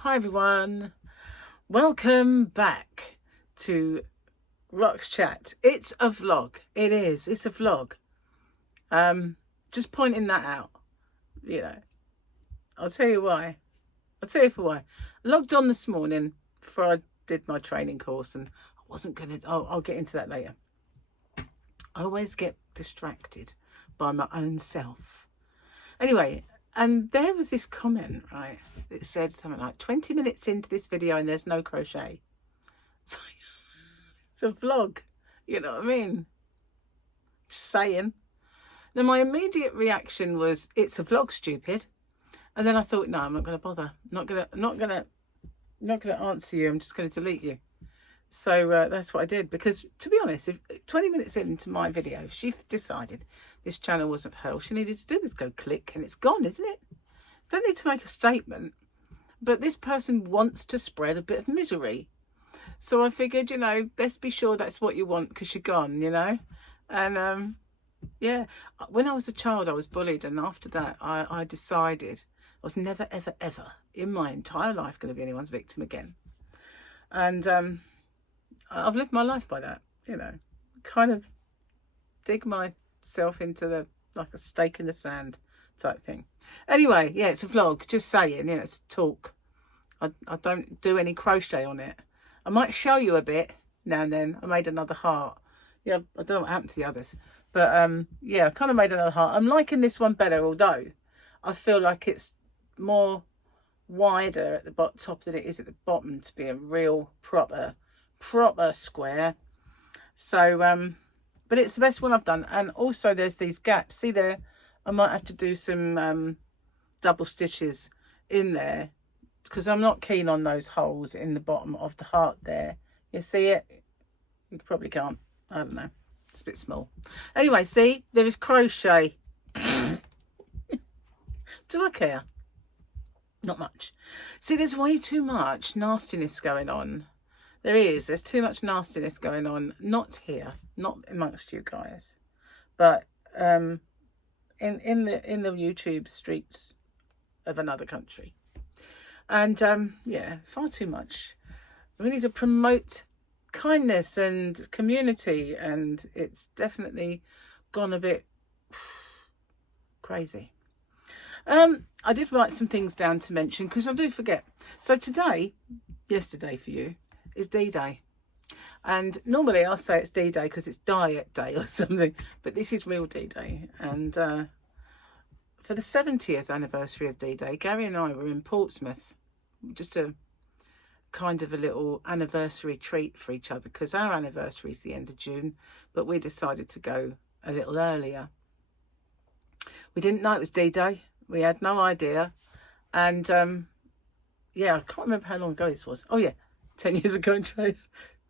Hi everyone, welcome back to Rock's Chat. It's a vlog. It's a vlog. Just pointing that out, you know. I'll tell you why. I'll tell you for why. I logged on this morning before I did my training course and I wasn't gonna, I'll get into that later. I always get distracted by my own self. Anyway, and there was this comment, right? It said something like 20 minutes into this video and there's no crochet. It's like, it's a vlog, you know what I mean? Just saying. Now my immediate reaction was, it's a vlog, stupid. And then I thought, no, I'm not going to bother. I'm not gonna answer you. I'm just going to delete you. So that's what I did, because to be honest, if 20 minutes into my video, if she decided this channel wasn't for her, all she needed to do was go click and it's gone, isn't it? Don't need to make a statement. But this person wants to spread a bit of misery. So I figured, you know, best be sure that's what you want, because you're gone, you know. And yeah, when I was a child, I was bullied. And after that, I decided I was never, ever, ever in my entire life going to be anyone's victim again. And I've lived my life by that, you know, kind of dig myself into the, like a stake in the sand type thing. Anyway, yeah, it's a vlog, just saying, you know, it's a talk. I don't do any crochet on it. I might show you a bit now and then. I made another heart. Yeah, I don't know what happened to the others. But yeah, I kind of made another heart. I'm liking this one better, although I feel like it's more wider at the top than it is at the bottom to be a real proper square. So but it's the best one I've done. And also there's these gaps, see there, I might have to do some double stitches in there because I'm not keen on those holes in the bottom of the heart there. You see it? You probably can't, I don't know, it's a bit small. Anyway, see, there is crochet. Do I care? Not much. See, there's way too much nastiness going on. There's too much nastiness going on, not here, not amongst you guys, but in the YouTube streets of another country. And yeah, far too much. We need to promote kindness and community, and it's definitely gone a bit crazy. I did write some things down to mention because I do forget. So yesterday for you, is D-Day. And normally I'll say it's D-Day because it's Diet Day or something, but this is real D-Day. And for the 70th anniversary of D-Day, Gary and I were in Portsmouth, just a kind of a little anniversary treat for each other, because our anniversary is the end of June, but we decided to go a little earlier. We didn't know it was D-Day. We had no idea. And yeah, I can't remember how long ago this was. Oh yeah, 10 years ago in Trace.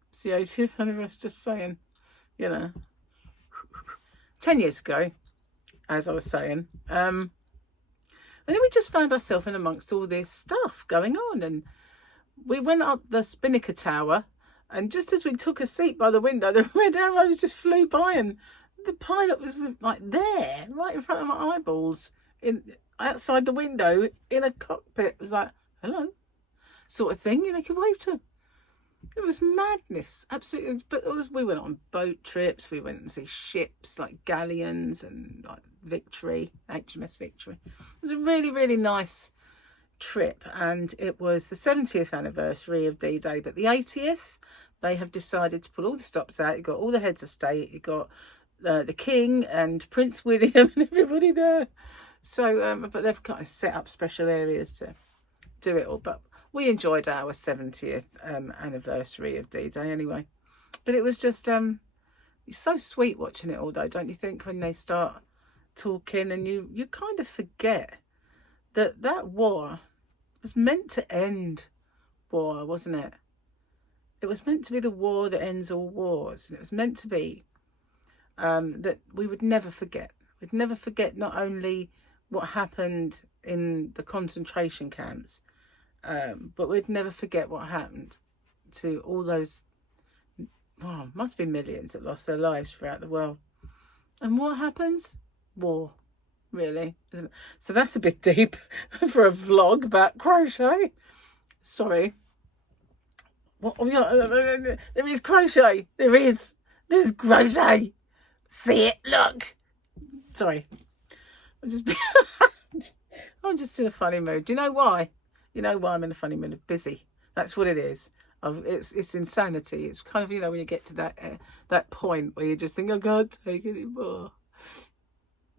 It's the 80th anniversary, just saying, you know. 10 years ago, as I was saying. And then we just found ourselves in amongst all this stuff going on. And we went up the Spinnaker Tower, and just as we took a seat by the window, the red arrows just flew by, and the pilot was like there, right in front of my eyeballs, outside the window in a cockpit. It was like, hello, sort of thing, you know, you could wave to him. It was madness, absolutely. But we went on boat trips. We went and see ships like galleons and like Victory, HMS Victory. It was a really, really nice trip, and it was the 70th anniversary of D-Day. But the 80th, they have decided to pull all the stops out. You got all the heads of state. You got the King and Prince William and everybody there. So, but they've kind of set up special areas to do it all. But we enjoyed our 70th anniversary of D-Day anyway. But it was just, it's so sweet watching it all though, don't you think, when they start talking and you kind of forget that war was meant to end war, wasn't it? It was meant to be the war that ends all wars. And it was meant to be that we would never forget. We'd never forget not only what happened in the concentration camps, but we'd never forget what happened to all those, well, must be millions that lost their lives throughout the world. And what happens? War, really, isn't it? So that's a bit deep for a vlog about crochet. Sorry. What? Oh, yeah, there is crochet. There's crochet. See it? Look. Sorry. I'm just in a funny mood. Do you know why? You know why I'm in a funny mood? Busy. That's what it is. It's insanity. It's kind of, you know, when you get to that point where you just think, I can't take it anymore.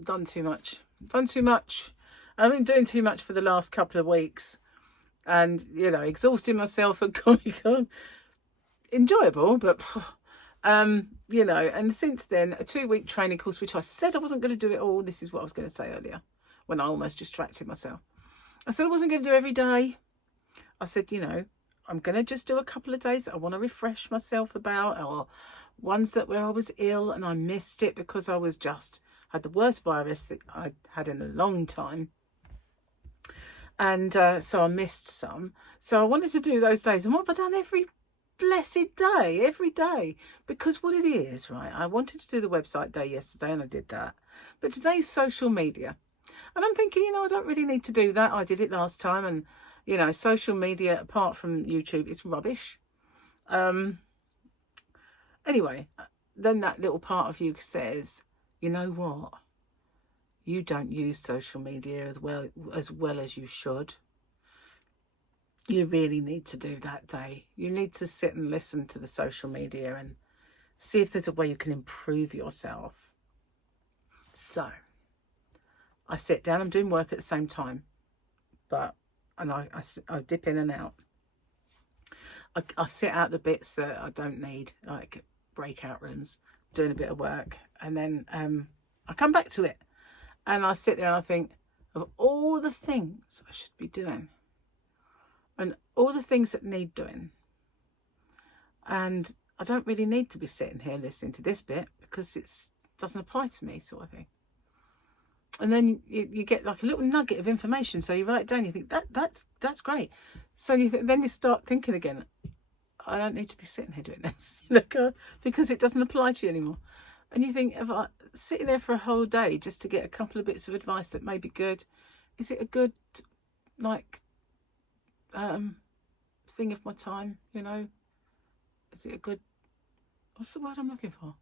Done too much. I've been doing too much for the last couple of weeks, and you know, exhausting myself at Comic-Con. Enjoyable, but you know. And since then, a 2-week training course, which I said I wasn't going to do it all. This is what I was going to say earlier when I almost distracted myself. I said I wasn't going to do every day. I said, you know, I'm going to just do a couple of days that I want to refresh myself about, or ones where I was ill and I missed it because I was had the worst virus that I had in a long time. And so I missed some. So I wanted to do those days. And what have I done every blessed day? Every day. Because what it is, right? I wanted to do the website day yesterday and I did that. But today's social media. And I'm thinking, you know, I don't really need to do that. I did it last time. And, you know, social media, apart from YouTube, it's rubbish. Anyway, then that little part of you says, you know what? You don't use social media as well as you should. You really need to do that day. You need to sit and listen to the social media and see if there's a way you can improve yourself. So I sit down, I'm doing work at the same time, and I dip in and out. I sit out the bits that I don't need, like breakout rooms, doing a bit of work, and then I come back to it. And I sit there and I think of all the things I should be doing and all the things that need doing. And I don't really need to be sitting here listening to this bit because it doesn't apply to me, sort of thing. And then you get like a little nugget of information. So you write it down, you think that's great. So then you start thinking again, I don't need to be sitting here doing this, because it doesn't apply to you anymore. And you think, if I sitting there for a whole day just to get a couple of bits of advice that may be good, is it a good, like, thing of my time, you know? Is it a good, what's the word I'm looking for?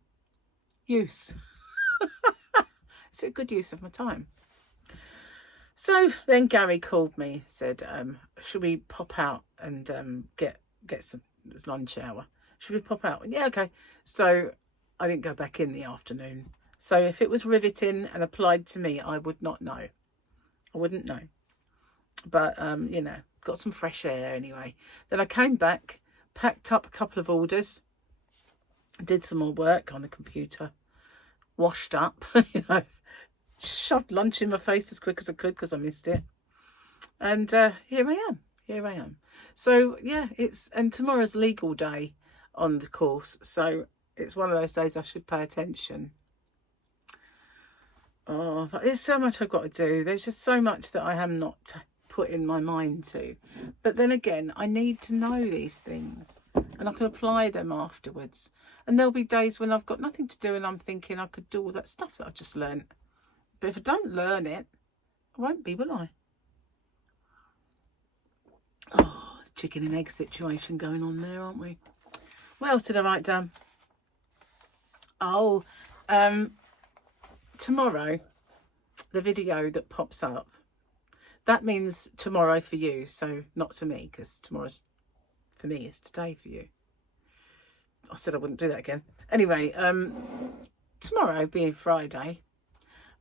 Use. Is it a good use of my time? So then Gary called me, said, should we pop out and get some, it was lunch hour. Should we pop out? Yeah, okay. So I didn't go back in the afternoon. So if it was riveting and applied to me, I would not know. I wouldn't know. But, you know, got some fresh air anyway. Then I came back, packed up a couple of orders, did some more work on the computer, washed up, you know, shoved lunch in my face as quick as I could because I missed it. And here I am. So, yeah, and tomorrow's legal day on the course. So it's one of those days I should pay attention. Oh, but there's so much I've got to do. There's just so much that I have not put in my mind to. But then again, I need to know these things and I can apply them afterwards. And there'll be days when I've got nothing to do and I'm thinking I could do all that stuff that I've just learned. But if I don't learn it, I won't be, will I? Oh, chicken and egg situation going on there, aren't we? What else did I write down? Oh, tomorrow, the video that pops up, that means tomorrow for you, so not for me, because tomorrow's for me is today for you. I said I wouldn't do that again. Anyway, tomorrow being Friday,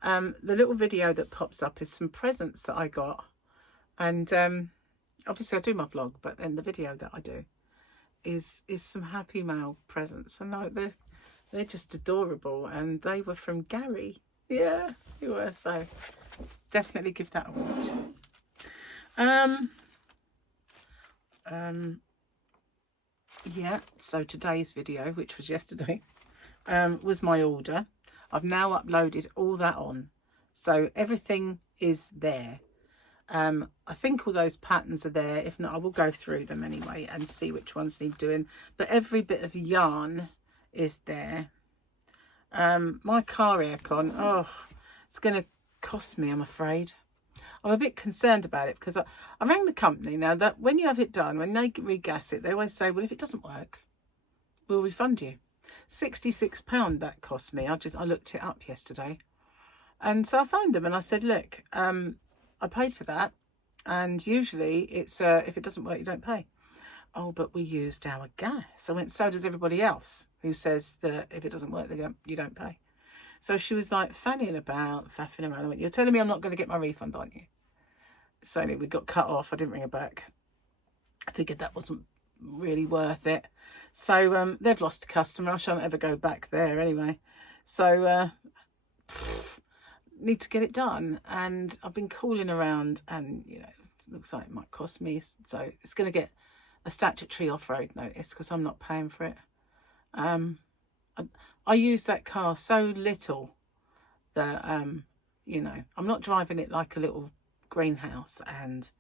the little video that pops up is some presents that I got, and obviously I do my vlog, but then the video that I do is some Happy Mail presents, and they're just adorable, and they were from Gary. Yeah, they were. So definitely give that a watch. Yeah, so today's video, which was yesterday, was my order. I've now uploaded all that on, so everything is there. I think all those patterns are there. If not, I will go through them anyway and see which ones need doing, but every bit of yarn is there. My car aircon, oh, it's going to cost me, I'm afraid. I'm a bit concerned about it because I rang the company. Now, that when you have it done, when they regas it, they always say, well, if it doesn't work, we'll refund you. £66 that cost me. I looked it up yesterday. And so I phoned them and I said, look, I paid for that. And usually it's, if it doesn't work, you don't pay. Oh, but we used our gas. I went, so does everybody else who says that if it doesn't work, you don't pay. So she was like faffing around. I went, you're telling me I'm not going to get my refund, aren't you? So anyway, we got cut off. I didn't ring her back. I figured that wasn't really worth it. So they've lost a customer. I shan't ever go back there anyway. So need to get it done. And I've been calling around and, you know, it looks like it might cost me. So it's going to get a statutory off-road notice because I'm not paying for it. I use that car so little that, you know, I'm not driving it like a little greenhouse. And,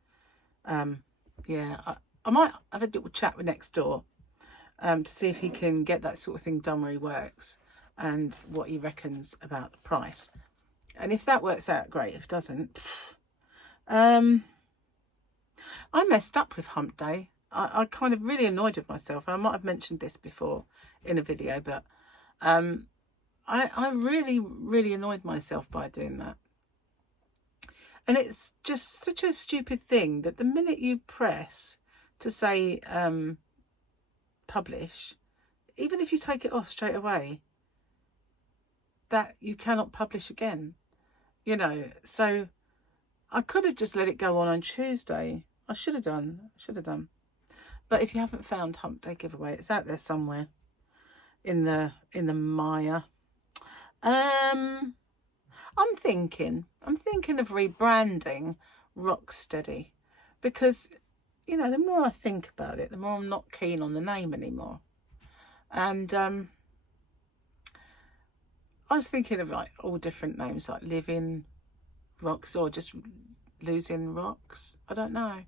yeah, I might have a little chat with next door to see if he can get that sort of thing done where he works and what he reckons about the price. And if that works out, great. If it doesn't, I messed up with hump day. I kind of really annoyed with myself. I might have mentioned this before in a video, but I really, really annoyed myself by doing that. And it's just such a stupid thing that the minute you press to say publish, even if you take it off straight away, that you cannot publish again, you know. So I could have just let it go on Tuesday. I should have done. But if you haven't found Hump Day Giveaway, it's out there somewhere in the Maya. I'm thinking of rebranding Rocksteady because, you know, the more I think about it, the more I'm not keen on the name anymore. And I was thinking of like all different names, like Living Rocks or just Losing Rocks. I don't know.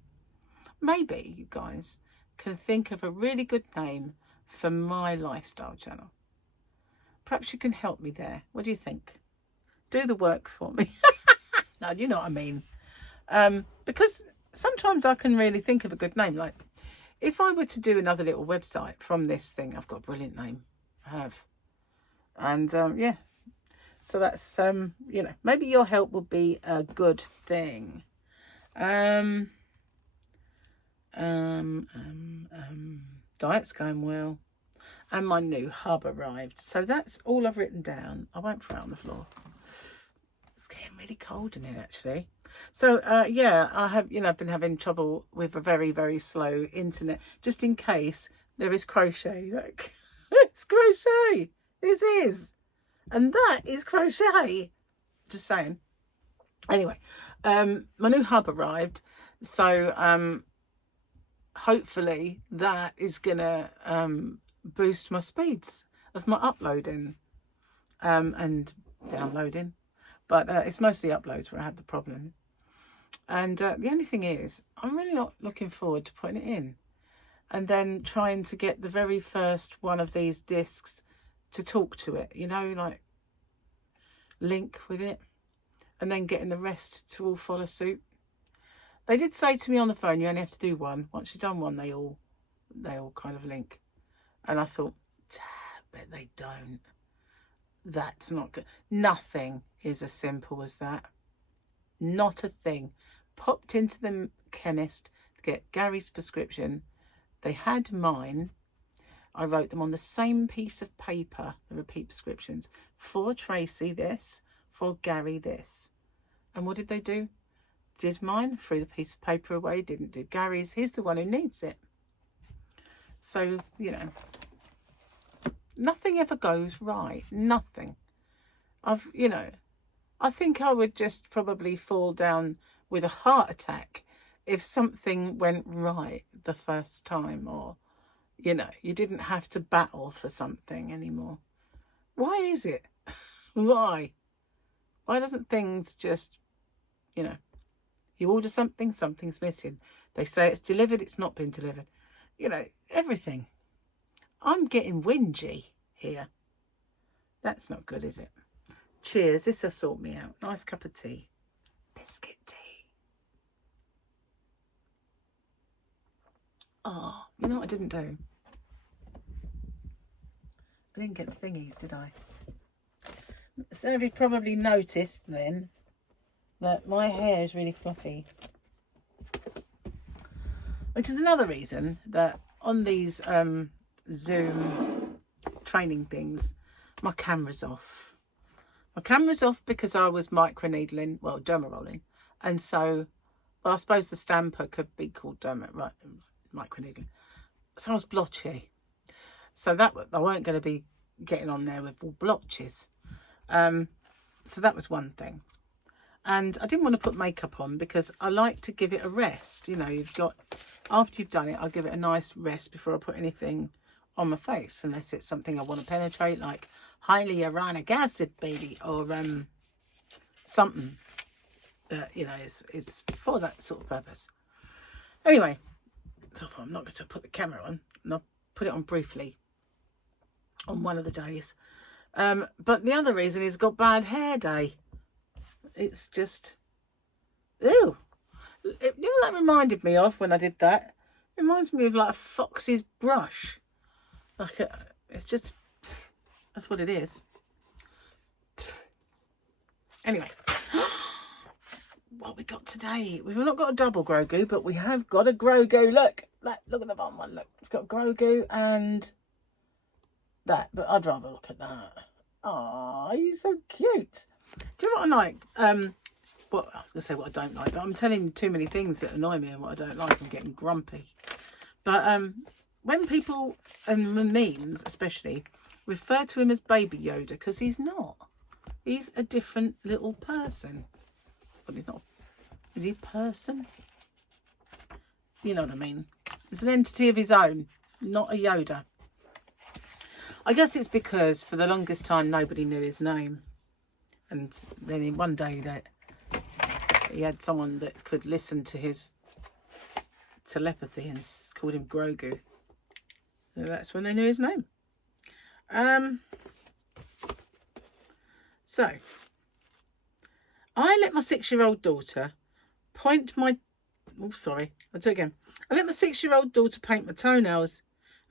Maybe you guys can think of a really good name for my lifestyle channel. Perhaps you can help me there. What do you think? Do the work for me. No, you know what I mean. Because sometimes I can really think of a good name. Like if I were to do another little website from this thing, I've got a brilliant name. I have. And yeah. So that's, you know, maybe your help will be a good thing. Diet's going well. And my new hub arrived. So that's all I've written down. I won't throw it on the floor. It's getting really cold in here, actually. So, yeah, I have, you know, I've been having trouble with a very, very slow internet. Just in case there is crochet. Look, it's crochet. This is. And that is crochet. Just saying. Anyway, my new hub arrived. So, hopefully that is going to boost my speeds of my uploading and downloading. But it's mostly uploads where I have the problem. And the only thing is, I'm really not looking forward to putting it in. And then trying to get the very first one of these discs to talk to it, you know, like link with it. And then getting the rest to all follow suit. They did say to me on the phone, you only have to do one. Once you've done one, they all kind of link. And I thought, but they don't. That's not good. Nothing is as simple as that. Not a thing. Popped into the chemist to get Gary's prescription. They had mine. I wrote them on the same piece of paper, the repeat prescriptions. For Tracy this, for Gary this. And what did they do? Did mine, threw the piece of paper away, didn't do Gary's. He's the one who needs it. So, you know, nothing ever goes right. Nothing. You know, I think I would just probably fall down with a heart attack if something went right the first time, or, you know, you didn't have to battle for something anymore. Why is it? Why? Why doesn't things just, you know, you order something, something's missing. They say it's delivered, it's not been delivered. You know, everything. I'm getting whingy here. That's not good, is it? Cheers. This will sort me out. Nice cup of tea. Biscuit tea. Oh, you know what I didn't do? I didn't get the thingies, did I? So you've probably noticed then that my hair is really fluffy. Which is another reason that on these Zoom training things, my camera's off. My camera's off because I was microneedling, well, derma rolling. And so, well, I suppose the stamper could be called microneedling. So I was blotchy. So that I weren't going to be getting on there with all blotches. So that was one thing. And I didn't want to put makeup on because I like to give it a rest. You know, you've got, after you've done it, I'll give it a nice rest before I put anything on my face, unless it's something I want to penetrate, like hyaluronic acid, baby, or something that, you know, is for that sort of purpose. Anyway, so I'm not going to put the camera on, and I'll put it on briefly on one of the days. But the other reason is got bad hair day. It's just, ew. You know what that reminded me of when I did that? It reminds me of like a fox's brush. Like it's just, that's what it is. Anyway, what we got today? We've not got a double Grogu, but we have got a Grogu. Look at the bottom one. Look, we've got Grogu and that, but I'd rather look at that. Oh, he's so cute. Do you know what I like? Well, I was going to say what I don't like, but I'm telling you too many things that annoy me and what I don't like. I'm getting grumpy. But when people, and memes especially, refer to him as Baby Yoda, because he's not. He's a different little person. But he's not. Is he a person? You know what I mean? It's an entity of his own, not a Yoda. I guess it's because for the longest time nobody knew his name. And then in one day that he had someone that could listen to his telepathy and called him Grogu. So that's when they knew his name. So I let my 6-year-old daughter I let my 6-year-old daughter paint my toenails,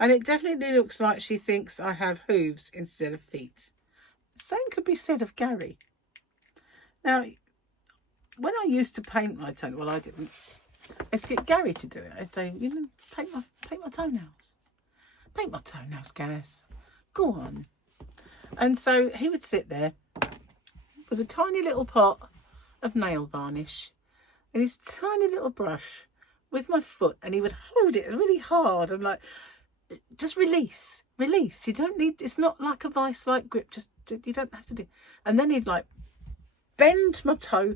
and it definitely looks like she thinks I have hooves instead of feet. Same could be said of Gary. Now, when I used to paint my toenails, well, I didn't. I used to get Gary to do it. I'd say, you know, paint my toenails. Paint my toenails, Gaz. Go on. And so he would sit there with a tiny little pot of nail varnish and his tiny little brush with my foot, and he would hold it really hard and like, just release. You don't need, it's not like a vice-like grip, just, you don't have to do. And then he'd like bend my toe,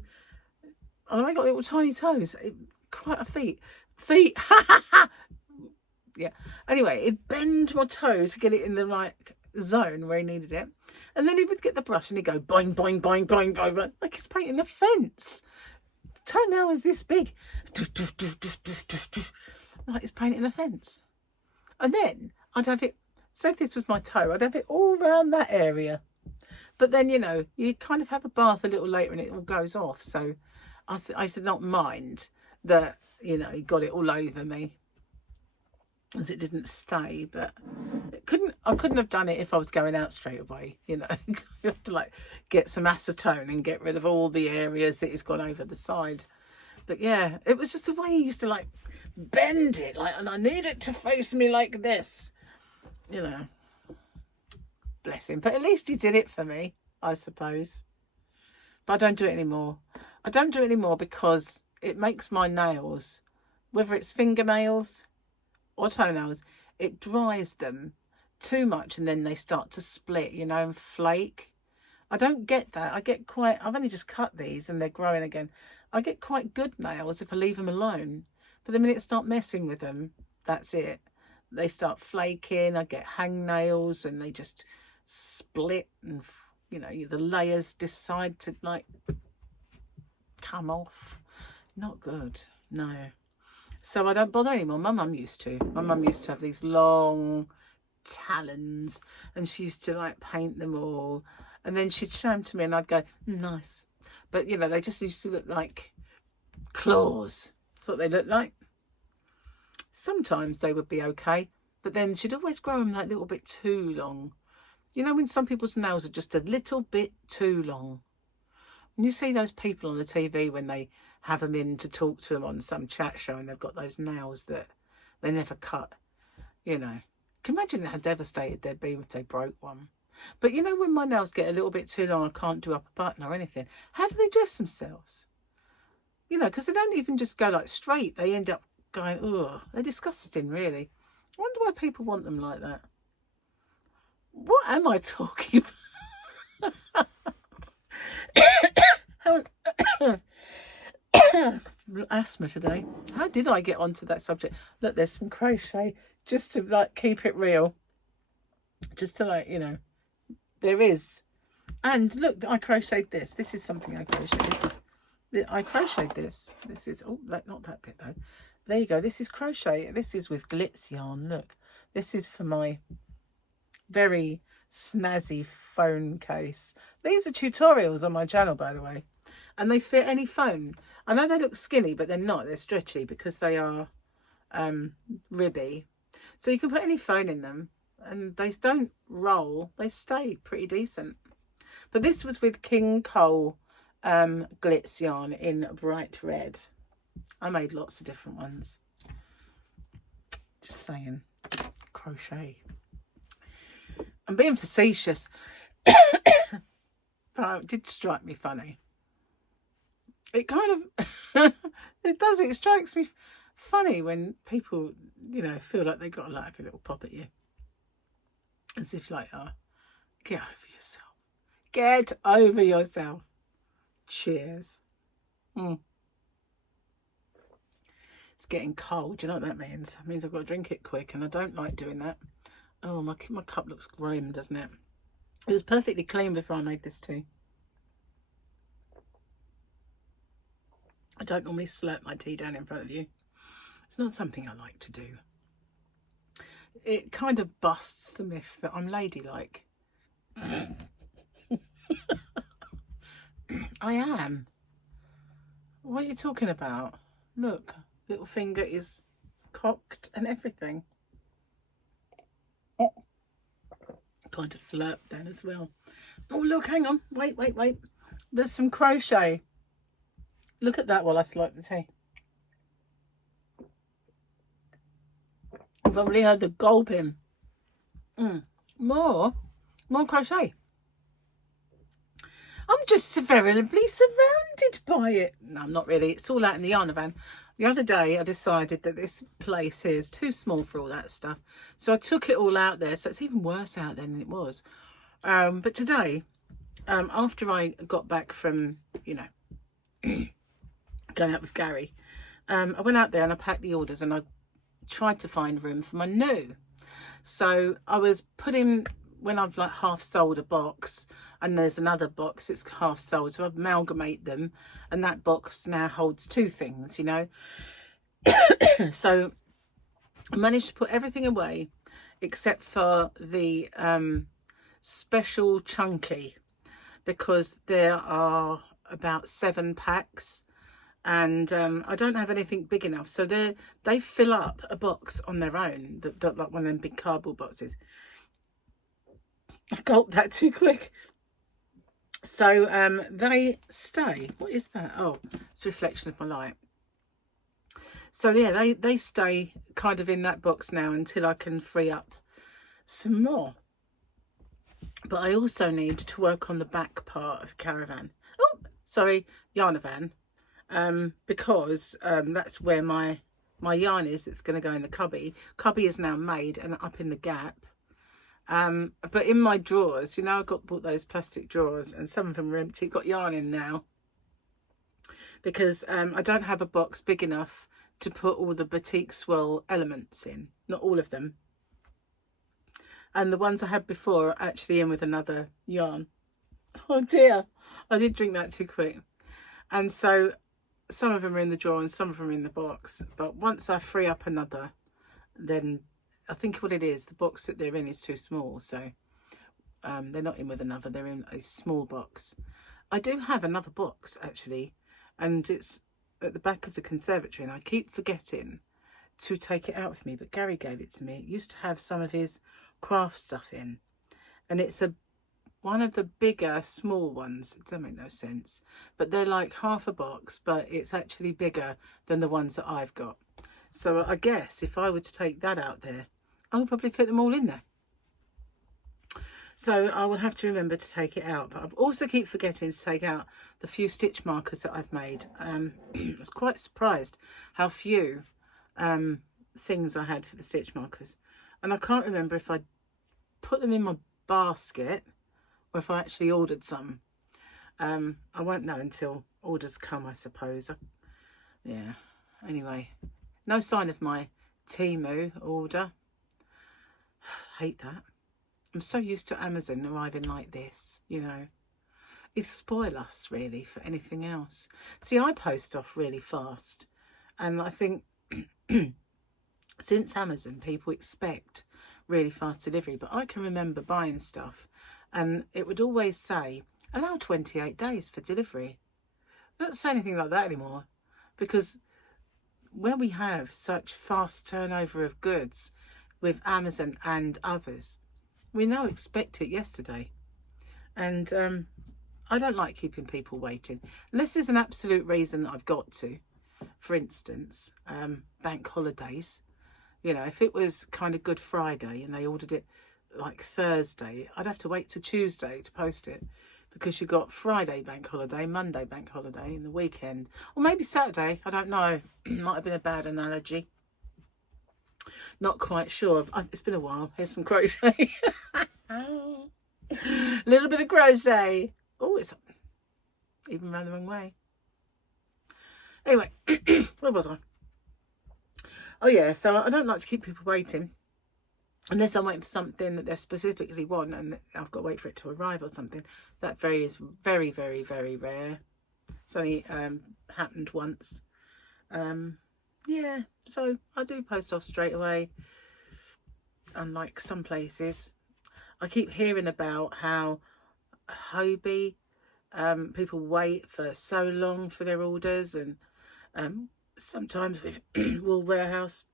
and I got little tiny toes, quite a feet, yeah. Anyway, he'd bend my toe to get it in the right zone where he needed it, and then he would get the brush and he'd go boing, boing, boing, boing, boing, boing, like he's painting a fence. Toenail is this big, like he's painting a fence. And then I'd have it, so if this was my toe, I'd have it all around that area. But then, you know, you kind of have a bath a little later and it all goes off. So I did not mind that, you know, he got it all over me, as it didn't stay. But I couldn't have done it if I was going out straight away, you know. You have to like get some acetone and get rid of all the areas that he's gone over the side. But yeah, it was just the way he used to like bend it, like, and I need it to face me like this, you know. Bless him. But at least he did it for me, I suppose. But I don't do it anymore. I don't do it anymore because it makes my nails, whether it's fingernails or toenails, it dries them too much and then they start to split, you know, and flake. I don't get that. I've only just cut these and they're growing again. I get quite good nails if I leave them alone. But the minute I start messing with them, that's it. They start flaking. I get hangnails and they just split, and, you know, the layers decide to like come off. Not good. No. So I don't bother anymore. My mum used to. My mum used to have these long talons and she used to like paint them all. And then she'd show them to me and I'd go, nice. But, you know, they just used to look like claws. That's what they look like. sometimes they would be okay, but then she'd always grow them like a little bit too long. You know, when some people's nails are just a little bit too long. And you see those people on the TV when they have them in to talk to them on some chat show and they've got those nails that they never cut, you know. Can you imagine how devastated they'd be if they broke one? But you know, when my nails get a little bit too long, I can't do up a button or anything. How do they dress themselves? You know, because they don't even just go like straight. They end up going, ugh, they're disgusting, really. I wonder why people want them like that. What am I talking about? Asthma today. How did I get onto that subject? Look, there's some crochet just to like keep it real. Just to like, you know, there is. And look, I crocheted this. This is something I crocheted. I crocheted this. This is, oh, not that bit though. There you go. This is crochet. This is with glitz yarn. Look, this is for my very snazzy phone case. These are tutorials on my channel, by the way, and they fit any phone. I know they look skinny, but they're not. They're stretchy because they are ribby, so you can put any phone in them and they don't roll. They stay pretty decent. But this was with King Cole glitz yarn in bright red. I made lots of different ones, just saying. Crochet. I'm being facetious. But it did strike me funny. It kind of, it does, it strikes me funny when people, you know, feel like they got to like have a little pop at you. As if like, oh, get over yourself. Get over yourself. Cheers. It's getting cold. Do you know what that means? It means I've got to drink it quick, and I don't like doing that. Oh, my cup looks grim, doesn't it? It was perfectly clean before I made this tea. I don't normally slurp my tea down in front of you. It's not something I like to do. It kind of busts the myth that I'm ladylike. I am. What are you talking about? Look, little finger is cocked and everything. Oh, kind of slurp down as well. Oh, look, hang on. Wait. There's some crochet. Look at that while I slurp the tea. I've already heard the gulping. More crochet. I'm just severely surrounded by it. No, I'm not really. It's all out in the yarn van. The other day I decided that this place here is too small for all that stuff. So I took it all out there. So it's even worse out there than it was. But today, after I got back from, you know, going out with Gary, I went out there and I packed the orders and I tried to find room for my new. So I was putting, when I've like half sold a box and there's another box that's half sold, so I amalgamate them, and that box now holds two things, you know. So I managed to put everything away except for the special chunky, because there are about 7 packs and I don't have anything big enough, so they fill up a box on their own, like one of them big cardboard boxes. I gulped that too quick. So they stay. What is that? Oh, it's a reflection of my light. So yeah, they stay kind of in that box now until I can free up some more. But I also need to work on the back part of caravan. Oh, sorry, yarnavan. Because that's where my yarn is. It's going to go in the cubby. Cubby is now made and up in the gap. But in my drawers, you know, I bought those plastic drawers and some of them are empty. Got yarn in now because I don't have a box big enough to put all the batik swirl elements in. Not all of them. And the ones I had before are actually in with another yarn. Oh dear, I did drink that too quick. And so some of them are in the drawer and some of them are in the box. But once I free up another, then I think what it is, the box that they're in is too small. So they're not in with another, they're in a small box. I do have another box actually, and it's at the back of the conservatory, and I keep forgetting to take it out with me, but Gary gave it to me. It used to have some of his craft stuff in, and it's one of the bigger small ones. It doesn't make no sense, but they're like half a box, but it's actually bigger than the ones that I've got. So I guess if I were to take that out there, I would probably fit them all in there. So I will have to remember to take it out. But I also keep forgetting to take out the few stitch markers that I've made. I was quite surprised how few things I had for the stitch markers. And I can't remember if I put them in my basket or if I actually ordered some. I won't know until orders come, I suppose. Yeah, anyway. No sign of my Temu order. Hate that. I'm so used to Amazon arriving like this, you know. It spoil us, really, for anything else. See, I post off really fast. And I think since Amazon, people expect really fast delivery. But I can remember buying stuff and it would always say, allow 28 days for delivery. I don't say anything like that anymore, because when we have such fast turnover of goods with Amazon and others, we now expect it yesterday. And I don't like keeping people waiting unless there's an absolute reason that I've got to. For instance, bank holidays. You know, if it was kind of Good Friday and they ordered it like Thursday, I'd have to wait till Tuesday to post it, because you got Friday bank holiday, Monday bank holiday, and the weekend, or maybe Saturday. I don't know. Might have been a bad analogy. Not quite sure. It's been a while. Here's some crochet. A little bit of crochet. Oh, it's even ran the wrong way. Anyway, where was I? Oh yeah, so I don't like to keep people waiting unless I'm waiting for something that they specifically want and I've got to wait for it to arrive or something. That is very, very, very rare. It's only happened once. Yeah, so I do post off straight away, unlike some places. I keep hearing about how Hobie, people wait for so long for their orders, and sometimes with Wool Warehouse,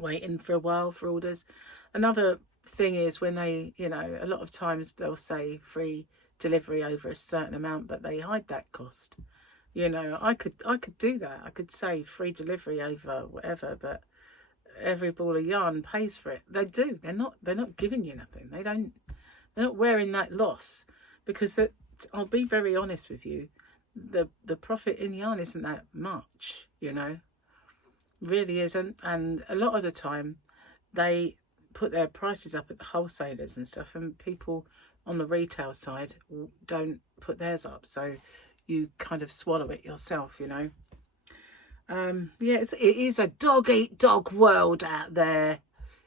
waiting for a while for orders. Another thing is when they, you know, a lot of times they'll say free delivery over a certain amount, but they hide that cost. You know, I could do that. I could say free delivery over whatever, but every ball of yarn pays for it. They do. They're not giving you nothing. They're not wearing that loss, because I'll be very honest with you, the profit in yarn isn't that much, you know. Really isn't. And a lot of the time they put their prices up at the wholesalers and stuff, and people on the retail side don't put theirs up, so you kind of swallow it yourself, you know. Yeah, it is a dog eat dog world out there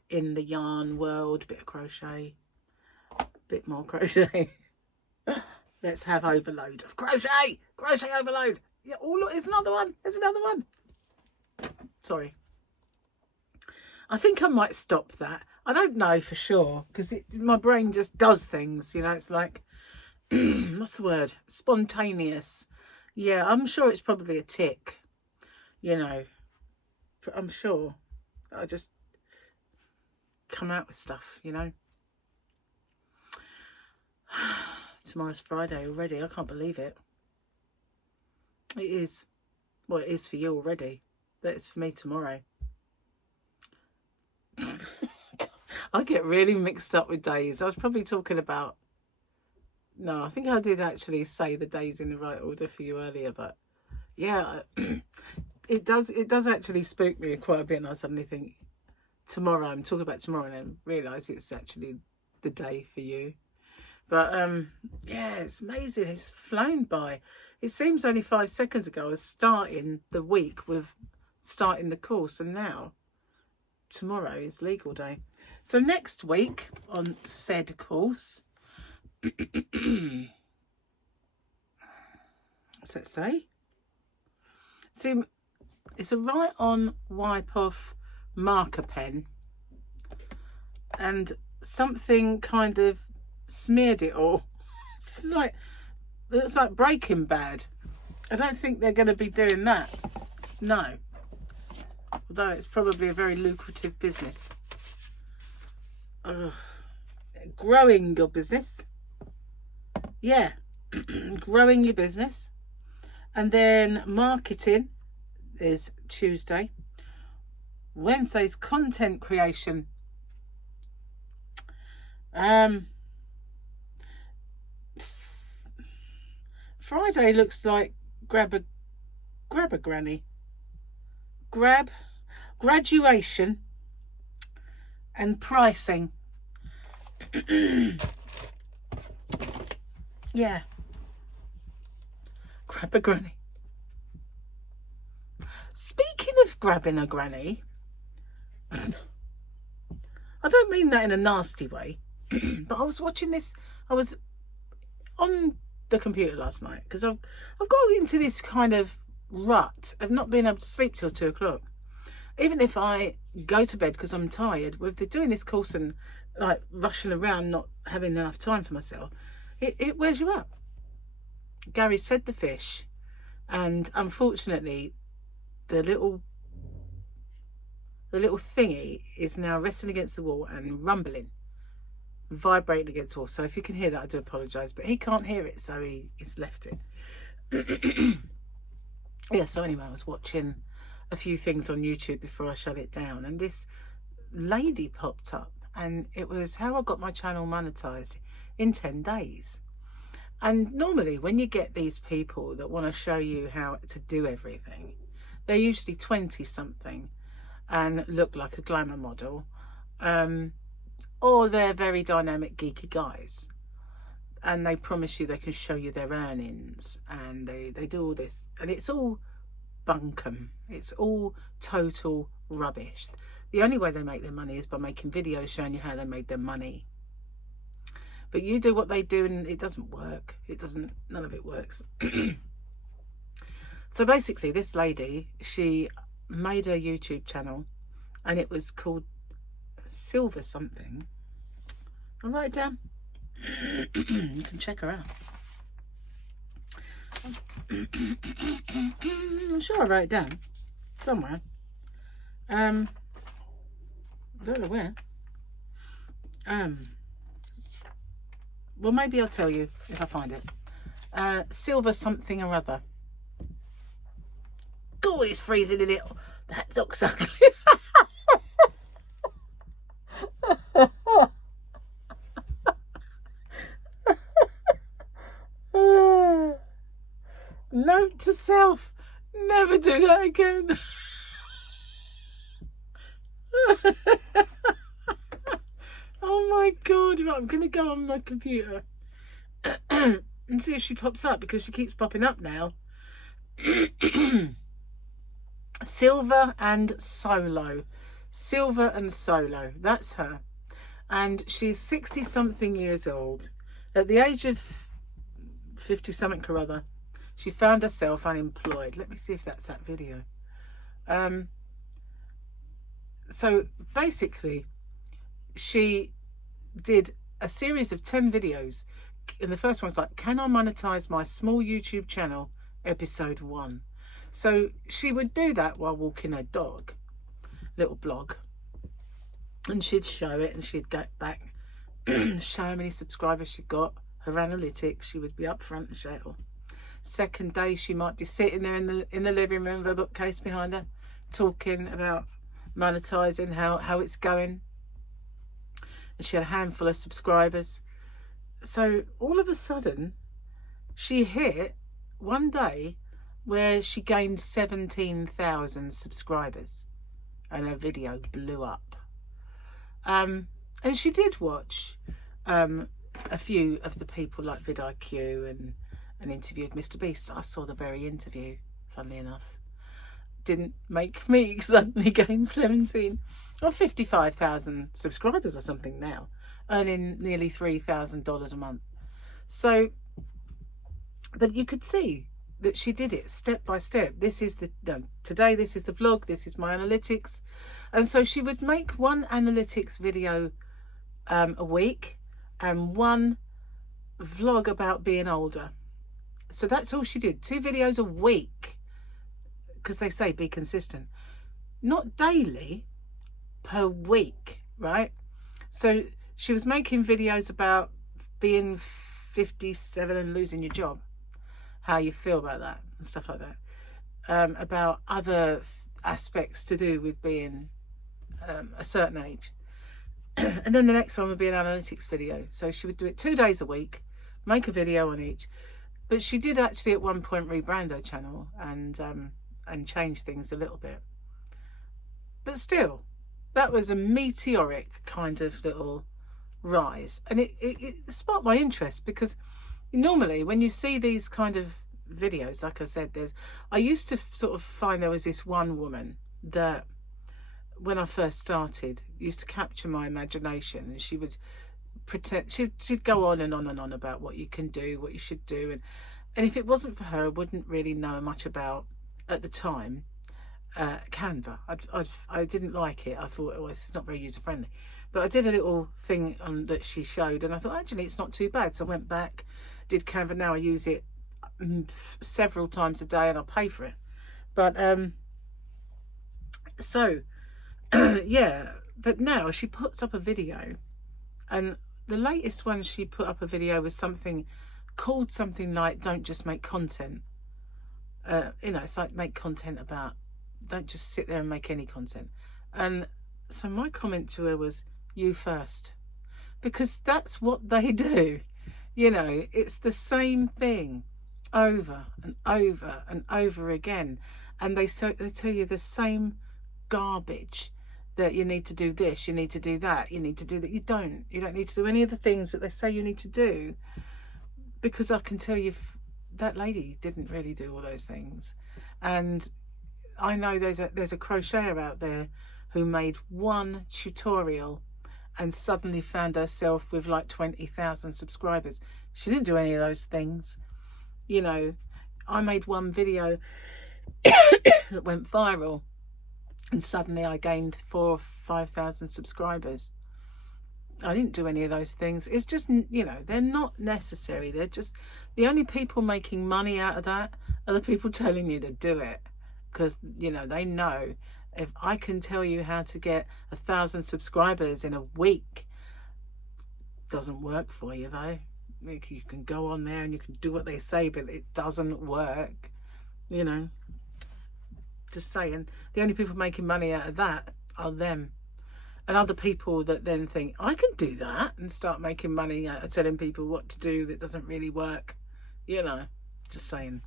in the yarn world. Bit of crochet, bit more crochet. Let's have overload of crochet overload. Yeah, oh look, there's another one, sorry. I think I might stop that. I don't know for sure, because my brain just does things, you know. It's like what's the word, spontaneous. Yeah, I'm sure it's probably a tick, you know. I'm sure I just come out with stuff, you know. Tomorrow's Friday already. I can't believe it. It is. Well, it is for you already, but it's for me tomorrow. I get really mixed up with days. I was probably talking about, no, I think I did actually say the days in the right order for you earlier, but yeah, it does actually spook me quite a bit, and I suddenly think tomorrow, I'm talking about tomorrow, and then realise it's actually the day for you. But yeah, it's amazing. It's flown by. It seems only 5 seconds ago I was starting the week with starting the course, and now tomorrow is legal day. So next week on said course, what's that say? See, it's a write on wipe off marker pen, and something kind of smeared it all. It looks like Breaking Bad. I don't think they're going to be doing that. No. although it's probably a very lucrative business. Growing your business. Yeah, growing your business. And then marketing is Tuesday. Wednesday's content creation. Friday looks like grab a granny. Graduation and pricing. Yeah. Grab a granny. Speaking of grabbing a granny, I don't mean that in a nasty way, but I was watching this. I was on the computer last night because I've got into this kind of rut of not being able to sleep till 2 o'clock. Even if I go to bed because I'm tired, with doing this course and like rushing around, not having enough time for myself, it wears you out. Gary's fed the fish, and unfortunately, the little thingy is now resting against the wall and rumbling, vibrating against the wall. So if you can hear that, I do apologise, but he can't hear it, so he's left it. Yeah, so anyway, I was watching a few things on YouTube before I shut it down, and this lady popped up, and it was how I got my channel monetized in 10 days. And normally when you get these people that want to show you how to do everything, they're usually 20 something and look like a glamour model, or they're very dynamic geeky guys, and they promise you they can show you their earnings, and they do all this, and it's all bunkum. It's all total rubbish. The only way they make their money is by making videos showing you how they made their money. But you do what they do and it doesn't work. None of it works. So basically this lady, she made her YouTube channel and it was called Silver something. I'll write it down. You can check her out. I'm sure I wrote it down somewhere. I don't know where. Well, maybe I'll tell you if I find it. Silver something or other. God, it's freezing in it. That looks ugly. Note to self, never do that again. Oh my God, I'm going to go on my computer and see if she pops up, because she keeps popping up now. Silver and Solo. Silver and Solo, that's her. And she's 60 something years old. At the age of 50 something or other, she found herself unemployed. Let me see if that's that video. So basically, she did a series of 10 videos. And the first one was like, can I monetize my small YouTube channel? Episode 1. So she would do that while walking her dog, little blog. And she'd show it and she'd get back, show how many subscribers she got, her analytics. She would be up front and show it all. Second day, she might be sitting there in the living room with a bookcase behind her, talking about monetizing, how it's going. And she had a handful of subscribers. So all of a sudden, she hit one day where she gained 17,000 subscribers and her video blew up. And she did watch a few of the people like vidIQ and an interview with Mr. Beast. I saw the very interview, funnily enough. Didn't make me suddenly gain 17 or 55,000 subscribers or something now, earning nearly $3,000 a month. So, but you could see that she did it step by step. This is today this is the vlog, this is my analytics. And so she would make one analytics video a week and one vlog about being older. So that's all she did, 2 videos a week, because they say be consistent. not daily, per week, right? So she was making videos about being 57 and losing your job, how you feel about that and stuff like that, about other aspects to do with being a certain age. And then the next one would be an analytics video. So she would do it 2 days a week, make a video on each. But she did actually at one point rebrand her channel and change things a little bit. But still, that was a meteoric kind of little rise. And it sparked my interest, because normally when you see these kind of videos, like I said, I used to sort of find there was this one woman that, when I first started, used to capture my imagination, and she would pretend, she'd go on and on and on about what you can do, what you should do, and if it wasn't for her, I wouldn't really know much about, at the time, Canva. I didn't like it. I thought, oh, it's not very user friendly. But I did a little thing that she showed, and I thought, actually, it's not too bad. So I went back, did Canva. Now I use it several times a day, and I pay for it. But so yeah. But now she puts up a video, and the latest one she put up a video was something called something like "Don't just make content." You know, it's like, make content about, don't just sit there and make any content. And so my comment to her was, you first, because that's what they do. You know, it's the same thing over and over and over again, and they tell you the same garbage, that you need to do this, you need to do that, you need to do that. You don't need to do any of the things that they say you need to do, because I can tell you that lady didn't really do all those things. And I know there's a crocheter out there who made one tutorial and suddenly found herself with like 20,000 subscribers. She didn't do any of those things. You know, I made one video that went viral, and suddenly I gained 4,000 or 5,000 subscribers. I didn't do any of those things. It's just, you know, they're not necessary. They're just, the only people making money out of that are the people telling you to do it. Because, you know, they know, if I can tell you how to get 1,000 subscribers in a week, doesn't work for you though. You can go on there and you can do what they say, but it doesn't work, you know. Just saying, the only people making money out of that are them. And other people that then think, I can do that, and start making money out of telling people what to do that doesn't really work. You know, just saying.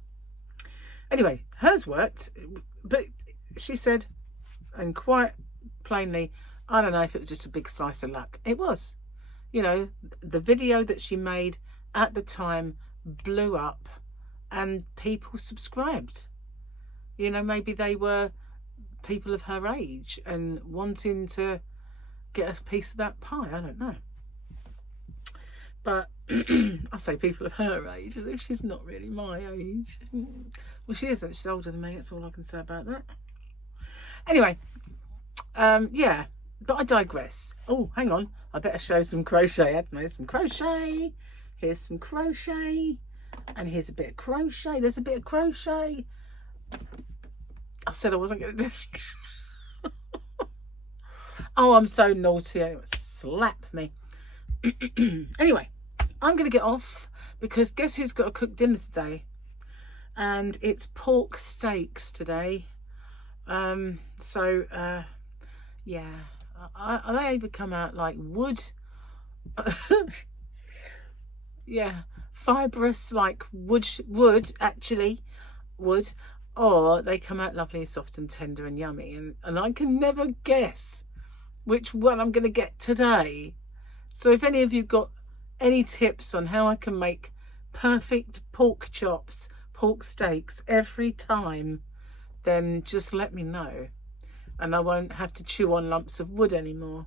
Anyway, hers worked, but she said, and quite plainly, I don't know if it was just a big slice of luck. It was. You know, the video that she made at the time blew up and people subscribed. You know, maybe they were people of her age and wanting to get a piece of that pie. I don't know. But I say people of her age as if she's not really my age. Well, she isn't. She's older than me. That's all I can say about that. Anyway, yeah, but I digress. Oh, hang on. I better show some crochet, hadn't I? Some crochet. Here's some crochet. And here's a bit of crochet. There's a bit of crochet. I said I wasn't going to do it. Oh, I'm so naughty. Anyway, slap me. Anyway, I'm going to get off, because guess who's got to cook dinner today? And it's pork steaks today. So, yeah. They either come out like wood. Yeah. Fibrous like wood, actually. Wood. Or they come out lovely, soft and tender and yummy. And I can never guess which one I'm going to get today. So if any of you got any tips on how I can make perfect pork chops, pork steaks every time, then just let me know. And I won't have to chew on lumps of wood anymore.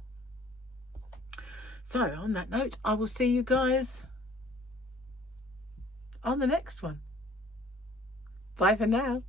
So on that note, I will see you guys on the next one. Bye for now.